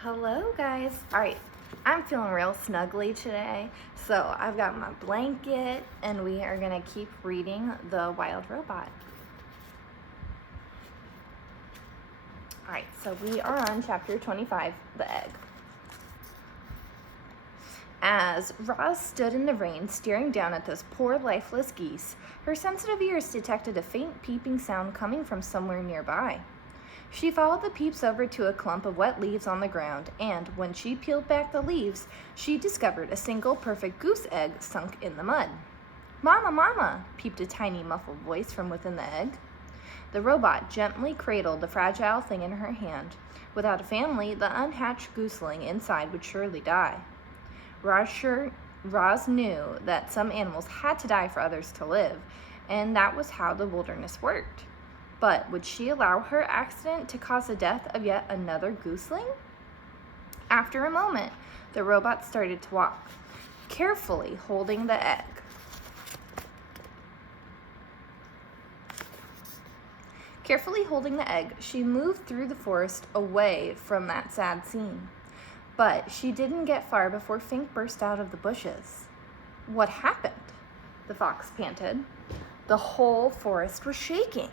Hello guys. Alright, I'm feeling real snuggly today, so I've got my blanket and we are gonna keep reading The Wild Robot. Alright, so we are on chapter 25, The Egg. As Roz stood in the rain staring down at those poor lifeless geese, her sensitive ears detected a faint peeping sound coming from somewhere nearby. She followed the peeps over to a clump of wet leaves on the ground, and when she peeled back the leaves, she discovered a single perfect goose egg sunk in the mud. "Mama, Mama!" peeped a tiny muffled voice from within the egg. The robot gently cradled the fragile thing in her hand. Without a family, the unhatched gooseling inside would surely die. Roz knew that some animals had to die for others to live, and that was how the wilderness worked. But would she allow her accident to cause the death of yet another gooseling? After a moment, the robot started to walk, carefully holding the egg. Carefully holding the egg, she moved through the forest away from that sad scene. But she didn't get far before Fink burst out of the bushes. "What happened?" the fox panted. The whole forest was shaking.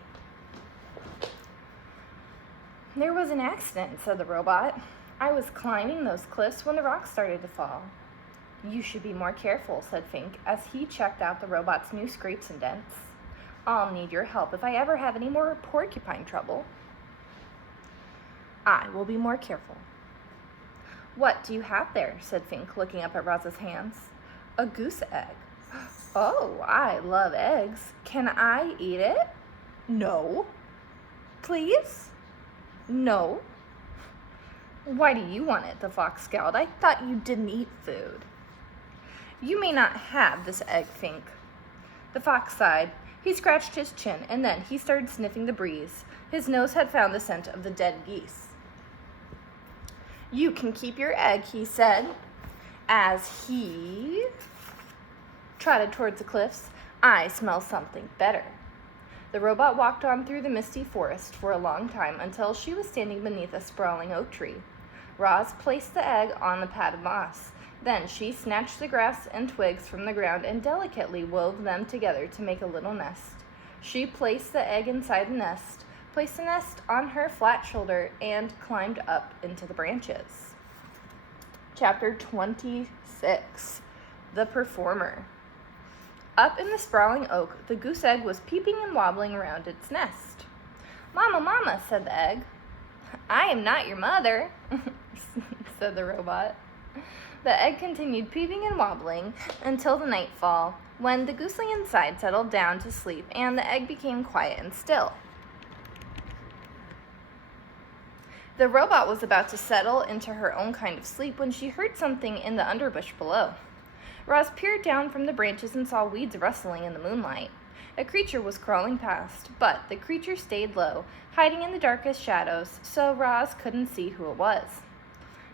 "There was an accident," said the robot. "I was climbing those cliffs when the rocks started to fall." "You should be more careful," said Fink as he checked out the robot's new scrapes and dents. "I'll need your help if I ever have any more porcupine trouble." "I will be more careful." "What do you have there?" said Fink, looking up at Roz's hands. "A goose egg." "Oh, I love eggs. Can I eat it?" "No." "Please?" "No." "Why do you want it?" the fox scowled. "I thought you didn't eat food." "You may not have this egg, Fink." The fox sighed. He scratched his chin, and then he started sniffing the breeze. His nose had found the scent of the dead geese. "You can keep your egg," he said, as he trotted towards the cliffs. "I smell something better." The robot walked on through the misty forest for a long time until she was standing beneath a sprawling oak tree. Roz placed the egg on the pad of moss. Then she snatched the grass and twigs from the ground and delicately wove them together to make a little nest. She placed the egg inside the nest, placed the nest on her flat shoulder, and climbed up into the branches. Chapter 26, The Performer. Up in the sprawling oak, the goose egg was peeping and wobbling around its nest. "Mama, Mama," said the egg. "I am not your mother," said the robot. The egg continued peeping and wobbling until the nightfall, when the gooseling inside settled down to sleep and the egg became quiet and still. The robot was about to settle into her own kind of sleep when she heard something in the underbush below. Roz peered down from the branches and saw weeds rustling in the moonlight. A creature was crawling past, but the creature stayed low, hiding in the darkest shadows, so Roz couldn't see who it was.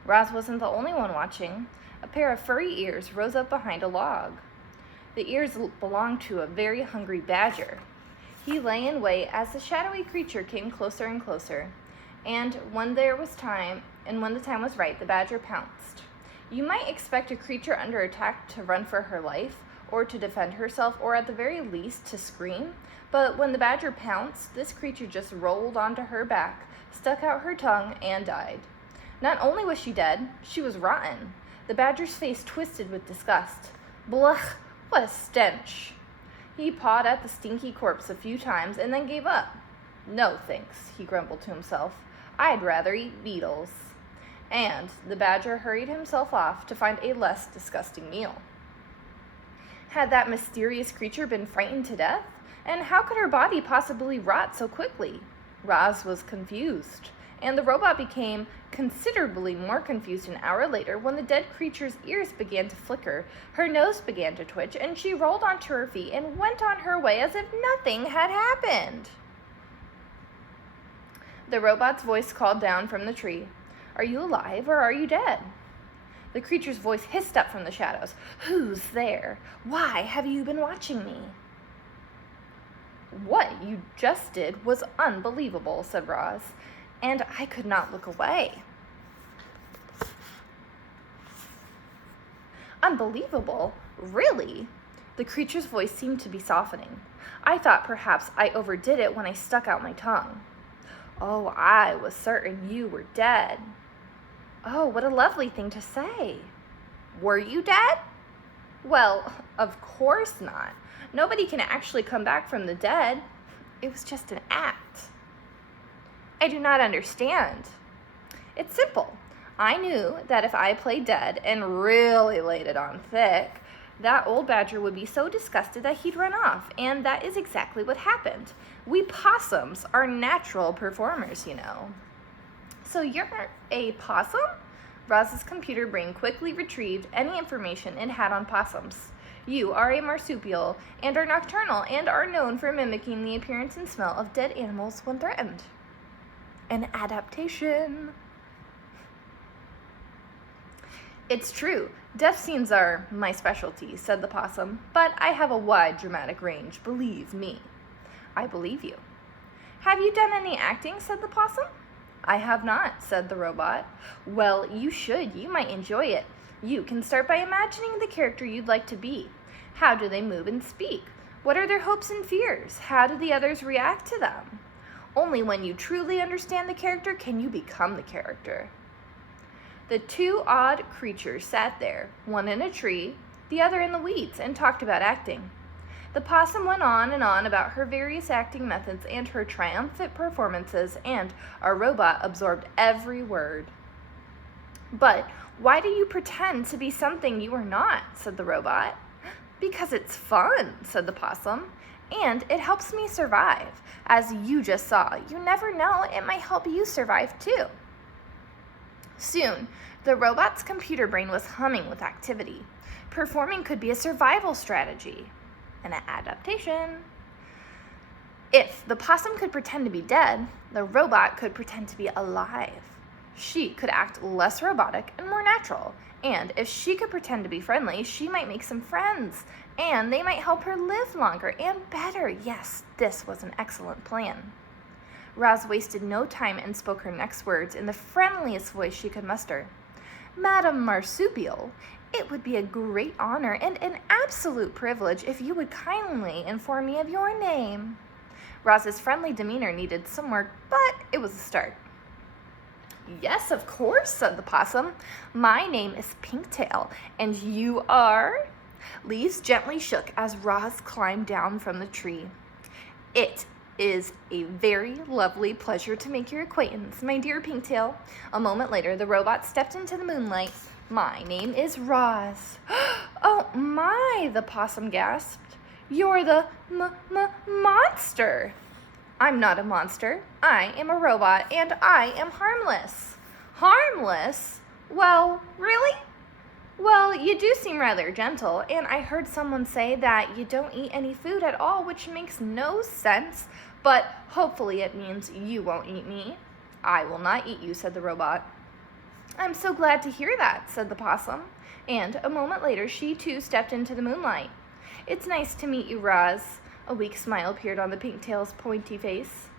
Roz wasn't the only one watching. A pair of furry ears rose up behind a log. The ears belonged to a very hungry badger. He lay in wait as the shadowy creature came closer and closer. And when the time was right, the badger pounced. You might expect a creature under attack to run for her life, or to defend herself, or at the very least to scream, but when the badger pounced, this creature just rolled onto her back, stuck out her tongue, and died. Not only was she dead, she was rotten. The badger's face twisted with disgust. "Blech, what a stench." He pawed at the stinky corpse a few times and then gave up. "No, thanks," he grumbled to himself. "I'd rather eat beetles." And the badger hurried himself off to find a less disgusting meal. Had that mysterious creature been frightened to death? And how could her body possibly rot so quickly? Roz was confused, and the robot became considerably more confused an hour later when the dead creature's ears began to flicker, her nose began to twitch, and she rolled onto her feet and went on her way as if nothing had happened. The robot's voice called down from the tree. "Are you alive or are you dead?" The creature's voice hissed up from the shadows. "Who's there? Why have you been watching me?" "What you just did was unbelievable," said Roz, "and I could not look away." Unbelievable? Really? The creature's voice seemed to be softening. I thought perhaps I overdid it when I stuck out my tongue. Oh, I was certain you were dead. Oh, what a lovely thing to say. Were you dead? Well, of course not. Nobody can actually come back from the dead. It was just an act. I do not understand. It's simple. I knew that if I played dead and really laid it on thick, that old badger would be so disgusted that he'd run off, and that is exactly what happened. We possums are natural performers, you know. So you're a possum? Roz's computer brain quickly retrieved any information it had on possums. You are a marsupial and are nocturnal and are known for mimicking the appearance and smell of dead animals when threatened. An adaptation. It's true. Death scenes are my specialty, said the possum, but I have a wide dramatic range, believe me. I believe you. Have you done any acting, said the possum. I have not, said the robot. Well, you should. You might enjoy it. You can start by imagining the character you'd like to be. How do they move and speak? What are their hopes and fears? How do the others react to them? Only when you truly understand the character can you become the character. The two odd creatures sat there, one in a tree, the other in the weeds, and talked about acting. The possum went on and on about her various acting methods and her triumphant performances, and our robot absorbed every word. But why do you pretend to be something you are not, said the robot. Because it's fun, said the possum, and it helps me survive. As you just saw, you never know, it might help you survive too. Soon, the robot's computer brain was humming with activity. Performing could be a survival strategy. An adaptation. If the possum could pretend to be dead, the robot could pretend to be alive. She could act less robotic and more natural. And if she could pretend to be friendly, she might make some friends. And they might help her live longer and better. Yes, this was an excellent plan. Roz wasted no time and spoke her next words in the friendliest voice she could muster. Madam Marsupial, it would be a great honor and an absolute privilege if you would kindly inform me of your name. Roz's friendly demeanor needed some work, but it was a start. Yes, of course, said the possum. My name is Pinktail, and you are? Leaves gently shook as Roz climbed down from the tree. It is a very lovely pleasure to make your acquaintance, my dear Pinktail. A moment later, the robot stepped into the moonlight. My name is Roz. Oh my, the possum gasped. You're the monster. I'm not a monster. I am a robot, and I am harmless. Harmless? Well, really? Well, you do seem rather gentle, and I heard someone say that you don't eat any food at all, which makes no sense, but hopefully it means you won't eat me. I will not eat you, said the robot. I'm so glad to hear that, said the possum, and a moment later she too stepped into the moonlight. It's nice to meet you, Roz. A weak smile appeared on the Pinktail's pointy face.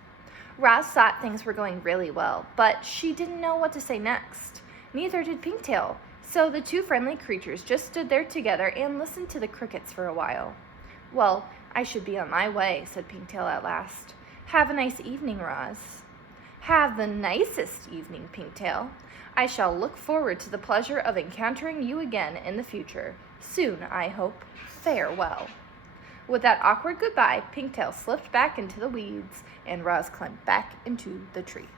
Roz thought things were going really well, but she didn't know what to say next. Neither did Pinktail, so the two friendly creatures just stood there together and listened to the crickets for a while. Well, I should be on my way, said Pinktail at last. Have a nice evening, Roz. Have the nicest evening, Pinktail. I shall look forward to the pleasure of encountering you again in the future. Soon, I hope. Farewell. With that awkward goodbye, Pinktail slipped back into the weeds, and Roz climbed back into the tree.